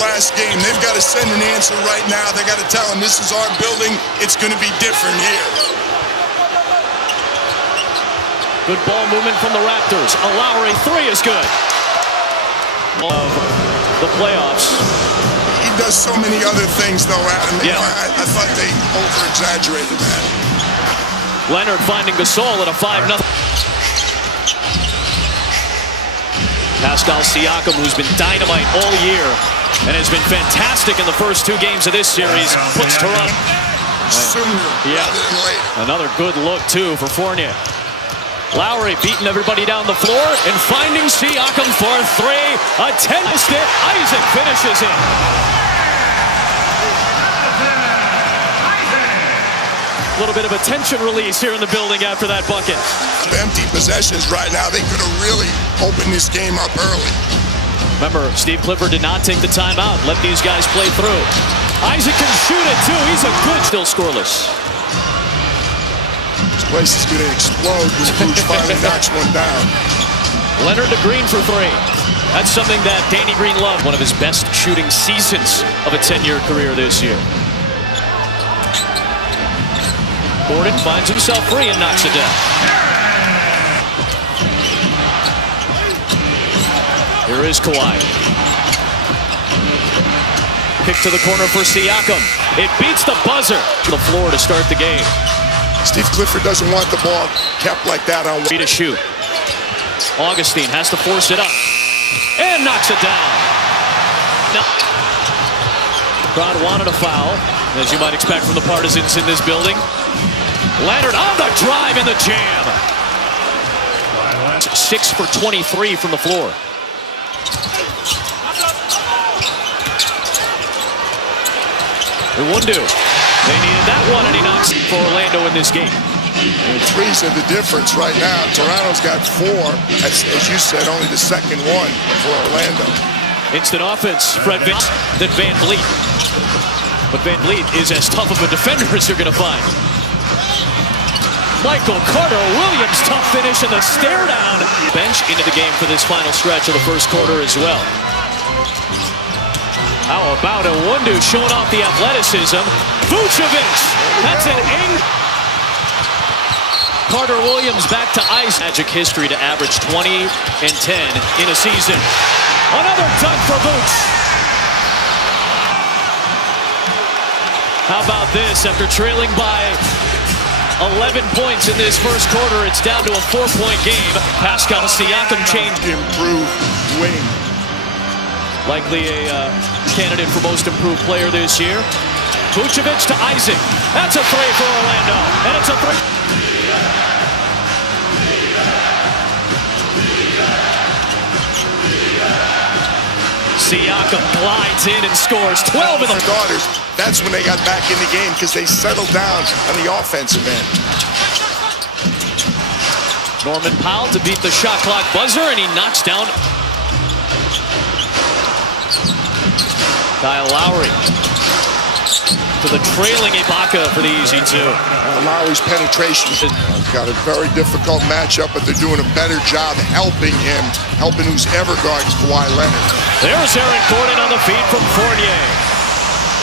last game. They've got to send an answer right now. They got to tell them this is our building. It's going to be different here. Good ball movement from the Raptors. A Lowry three is good. Of the playoffs. He does so many other things, though, Adam. Yeah. I thought they over-exaggerated that. Leonard finding Gasol at a 5-0. Pascal Siakam, who's been dynamite all year and has been fantastic in the first two games of this series, puts Toronto. Sooner rather than later. Another good look, too, for Fournier. Lowry beating everybody down the floor and finding Siakam for three. A 10-missed it. Isaac finishes it. A little bit of a tension release here in the building after that bucket. Empty possessions right now. They could have really opened this game up early. Remember, Steve Clifford did not take the timeout. Let these guys play through. Isaac can shoot it, too. He's a good, still scoreless. This place is going to explode when Bruce finally knocks one down. Leonard to Green for three. That's something that Danny Green loved. One of his best shooting seasons of a 10-year career this year. Gordon finds himself free and knocks it down. Here is Kawhi. Kick to the corner for Siakam. It beats the buzzer to the floor to start the game. Steve Clifford doesn't want the ball kept like that on to shoot. Augustine has to force it up and knocks it down. No. Crowd wanted a foul, as you might expect from the partisans in this building. Leonard on the drive and the jam. 6 for 23 from the floor. Iwundu. They needed that one, and he knocks it for Orlando in this game. And threes are the difference right now. Toronto's got 4. As you said, only the second one for Orlando. Instant offense, Fred Vince, then Van Vliet. But Van Vliet is as tough of a defender as you're going to find. Michael Carter-Williams, tough finish and the stare down. Bench into the game for this final stretch of the first quarter as well. How about Iwundu showing off the athleticism? Vucevic, that's an Carter-Williams back to ice. Magic history to average 20 and 10 in a season. Another dunk for Vooch. How about this? After trailing by 11 points in this first quarter, it's down to a 4-point game. Pascal Siakam changed. Improved wing. Likely a candidate for most improved player this year. Vucevic to Isaac. That's a three for Orlando. And it's a three. Siakam glides in and scores 12 in the daughters. That's when they got back in the game because they settled down on the offensive end. Norman Powell to beat the shot clock buzzer, and he knocks down Kyle Lowry to the trailing Ibaka for the easy two. Lowry's penetration got a very difficult matchup, but they're doing a better job helping him, helping who's ever guarding Kawhi Leonard. There's Aaron Gordon on the feed from Fournier.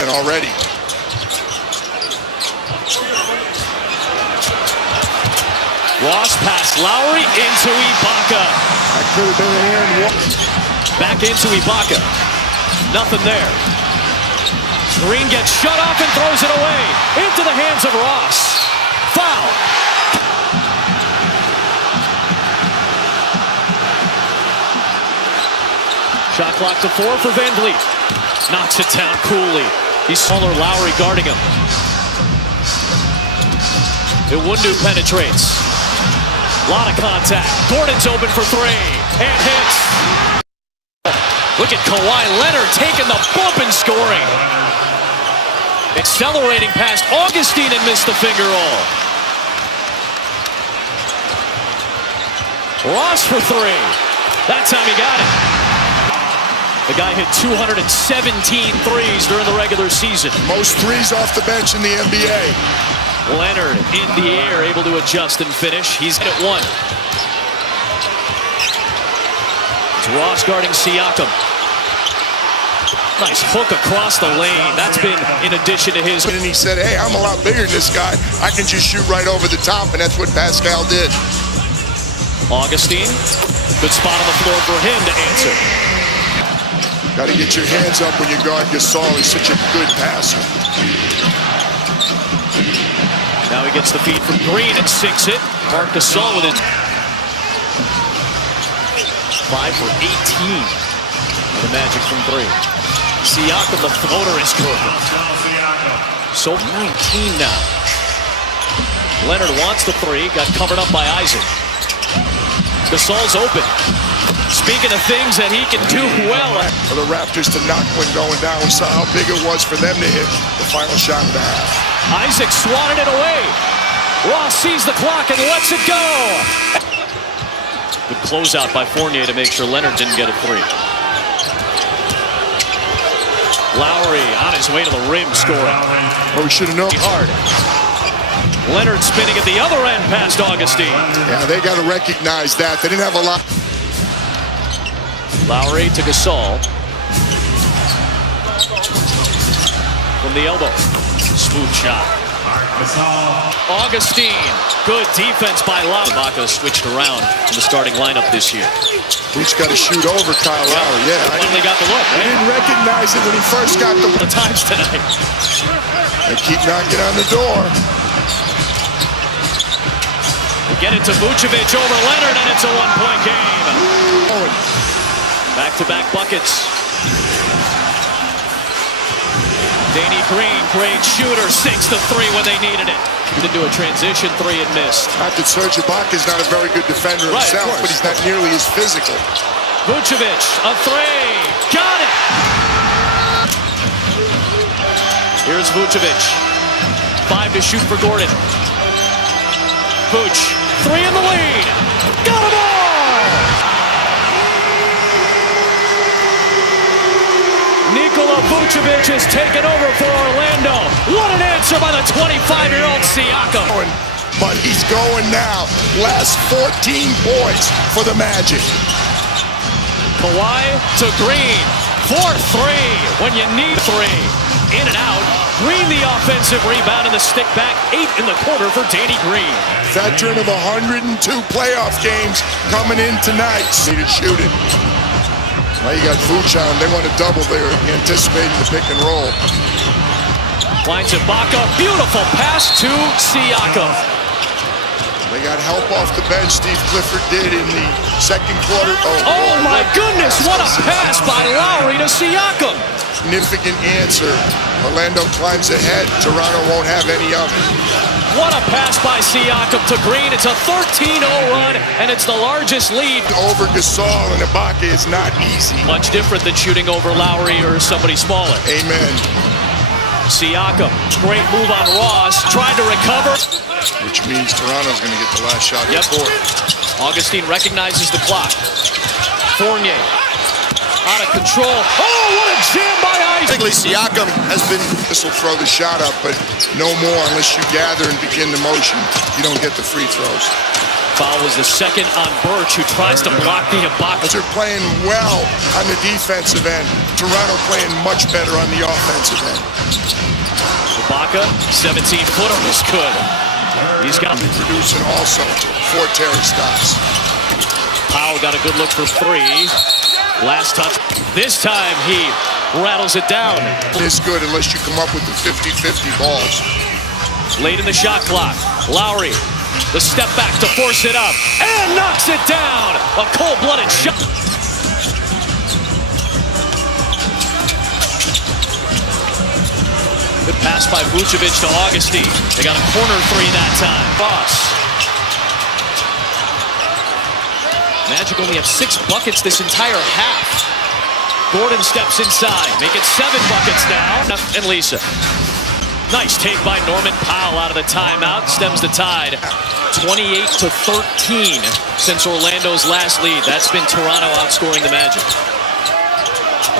And already. Ross pass Lowry into Ibaka. That could have been an Aaron. Back into Ibaka. Nothing there. Green gets shut off and throws it away. Into the hands of Ross. Foul. Shot clock to 4 for Van Vliet. Knocks it down coolly. He's smaller Lowry guarding him. Iwundu penetrates. A lot of contact. Gordon's open for 3. And hits. Look at Kawhi Leonard taking the bump and scoring. Accelerating past Augustine and missed the finger roll. Ross for 3. That time he got it. The guy hit 217 threes during the regular season. Most threes off the bench in the NBA. Leonard in the air, able to adjust and finish. He's hit at 1. It's Ross guarding Siakam. Nice hook across the lane. That's been in addition to his. And he said, hey, I'm a lot bigger than this guy. I can just shoot right over the top, and that's what Pascal did. Augustine, good spot on the floor for him to answer. Got to get your hands up when you guard Gasol. He's such a good passer. Now he gets the feed from Green and sinks it. Marc Gasol with it. 5 for 18. The Magic from 3. Siakam, the floater is good. So 19 now. Leonard wants the 3. Got covered up by Isaac. Gasol's open. Speaking of things that he can do well. For the Raptors to knock one going down. We saw how big it was for them to hit the final shot of the half. Isaac swatted it away. Ross sees the clock and lets it go. Good closeout by Fournier to make sure Leonard didn't get a 3. Lowry on his way to the rim scoring. Oh, we should have known. Hard. Leonard spinning at the other end past Augustine. Yeah, they got to recognize that. They didn't have a lot. Lowry to Gasol. From the elbow. Smooth shot. Augustine. Good defense by Lowry. Ibaka switched around in the starting lineup this year. He's got to shoot over Kyle Lowry. Yeah, Finally got the look. I didn't recognize it when he first got The times tonight. They keep knocking on the door. They get it to Vucevic over Leonard, and it's a one-point game. Back-to-back buckets. Danny Green, great shooter, sinks the 3 when they needed it. Didn't do a transition 3 and missed. Not that Serge Ibaka is not a very good defender himself, but he's not nearly as physical. Vucevic, a 3. Got it! Here's Vucevic. 5 to shoot for Gordon. Vooch, 3 in the lead. Got them all! Nikola Vucevic is taken over for Orlando. What an answer by the 25-year-old Siakam. But he's going now. Last 14 points for the Magic. Kawhi to Green. 4-3 when you need 3. In and out. Green the offensive rebound and the stick back. 8 in the quarter for Danny Green. Veteran of 102 playoff games coming in tonight. Need to shoot it. Now you got Vooch on. They want to double. They're anticipating the pick and roll. Finds Ibaka. Beautiful pass to Siakam. They got help off the bench. Steve Clifford did in the second quarter. Oh my goodness, what a pass by Lowry to Siakam. Significant answer. Orlando climbs ahead. Toronto won't have any of it. What a pass by Siakam to Green. It's a 13-0 run, and it's the largest lead. Over Gasol and Ibaka is not easy. Much different than shooting over Lowry or somebody smaller. Amen. Siakam, great move on Ross. Tried to recover. Which means Toronto's going to get the last shot of the quarter. Augustine recognizes the clock. Fournier out of control. Oh, what a jam by Isaac. Siakam has been. This will throw the shot up, but no more unless you gather and begin the motion. You don't get the free throws. Foul was the second on Birch, who tries to block the Ibaka. They're playing well on the defensive end. Toronto playing much better on the offensive end. Ibaka, 17-footer was good. He's got producing also 4 Terry stops. Powell got a good look for 3. Last touch. This time he rattles it down. It's good unless you come up with the 50-50 balls. Late in the shot clock. Lowry, the step back to force it up, and knocks it down. A cold-blooded shot. Good pass by Vucevic to Augustine. They got a corner 3 that time. Boss. Magic only have 6 buckets this entire half. Gordon steps inside. Make it 7 buckets now. And Lisa. Nice take by Norman Powell out of the timeout. Stems the tide. 28-13 since Orlando's last lead. That's been Toronto outscoring the Magic.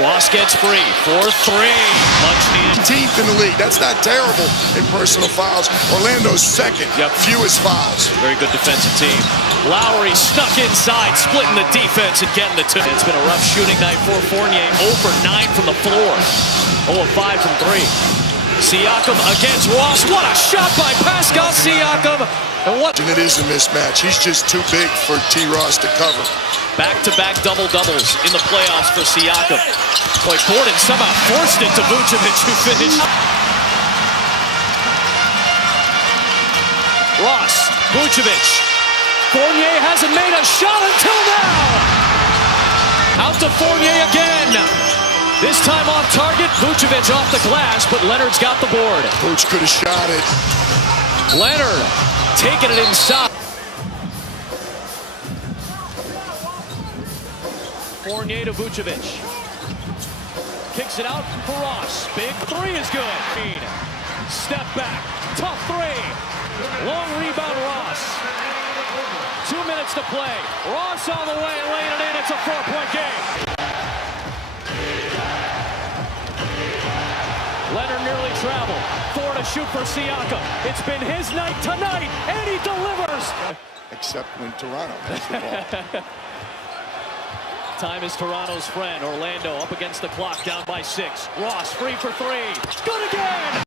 Ross gets free. 4-3. Much needed. 15th in the league. That's not terrible in personal fouls. Orlando's second. Yep. Fewest fouls. Very good defensive team. Lowry snuck inside, splitting the defense and getting the two. It's been a rough shooting night for Fournier. 0 for 9 from the floor. 0 of 5 from 3. Siakam against Ross. What a shot by Pascal Siakam. And it is a mismatch. He's just too big for T. Ross to cover. Back-to-back double-doubles in the playoffs for Siakam. Boy, Gordon somehow forced it to Vucevic, who finished. Ross, Vucevic. Fournier hasn't made a shot until now. Out to Fournier again. This time off target, Vucevic off the glass, but Leonard's got the board. Vooch could have shot it. Leonard taking it inside. Fournier to Vucevic. Kicks it out for Ross. Big three is good. Step back. Tough three. Long rebound, Ross. 2 minutes to play. Ross all the way, laying it in. It's a 4-point game. Leonard nearly traveled. 4 to shoot for Siakam. It's been his night tonight, and he delivers. Except when Toronto has the ball. Time is Toronto's friend. Orlando up against the clock, down by 6. Ross free for 3. Good again!